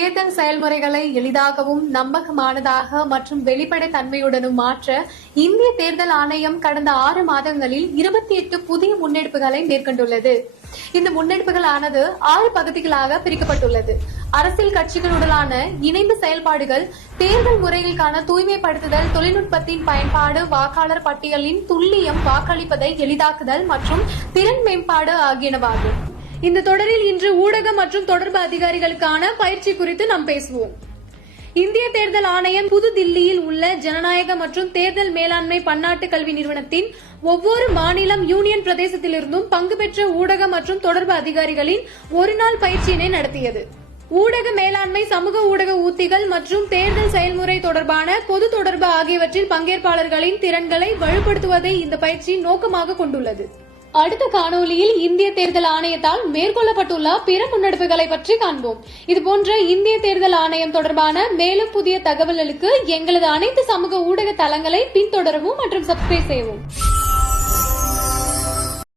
தேர்தல் செயல்முறைகளை எளிதாகவும் நம்பகமானதாக மற்றும் வெளிப்படைத்தன்மையுடனும் மாற்ற இந்திய தேர்தல் ஆணையம் கடந்த 6 மாதங்களில் 28 புதிய முன்னெடுப்புகளை மேற்கொண்டுள்ளது. இந்த முன்னெடுப்புகளானது 6 பகுதிகளாக பிரிக்கப்பட்டுள்ளது. அரசியல் கட்சிகளுடனான இணைந்த செயல்பாடுகள், தேர்தல் முறைகளுக்கான தூய்மைப்படுத்துதல், தொழில்நுட்பத்தின் பயன்பாடு, வாக்காளர் பட்டியலின் துல்லியம், வாக்களிப்பதை எளிதாக்குதல் மற்றும் திறன் மேம்பாடு ஆகியனவாகும். இந்த தொடரில் இன்று ஊடக மற்றும் தொடர்பு அதிகாரிகளுக்கான பயிற்சி குறித்து நாம் பேசுவோம். இந்திய தேர்தல் ஆணையம் புதுதில்லியில் உள்ள ஜனநாயக மற்றும் தேர்தல் மேலாண்மை பன்னாட்டு கல்வி நிறுவனத்தின் ஒவ்வொரு மாநிலம், யூனியன் பிரதேசத்திலிருந்தும் பங்கு பெற்ற ஊடக மற்றும் தொடர்பு அதிகாரிகளின் ஒருநாள் பயிற்சியினை நடத்தியது. ஊடக மேலாண்மை, சமூக ஊடக உத்திகள் மற்றும் தேர்தல் செயல்முறை தொடர்பான பொது தொடர்பு ஆகியவற்றில் பங்கேற்பாளர்களின் திறன்களை வலுப்படுத்துவதை இந்த பயிற்சி நோக்கமாக கொண்டுள்ளது. அடுத்த காணொலியில் இந்திய தேர்தல் ஆணையத்தால் மேற்கொள்ளப்பட்டுள்ள பிற முன்னெடுப்புகளை பற்றி காண்போம். இதுபோன்ற இந்திய தேர்தல் ஆணையம் தொடர்பான மேலும் புதிய தகவல்களுக்கு எங்களது அனைத்து சமூக ஊடக தளங்களை பின்தொடரவும் மற்றும் சப்ஸ்கிரைப் செய்யவும்.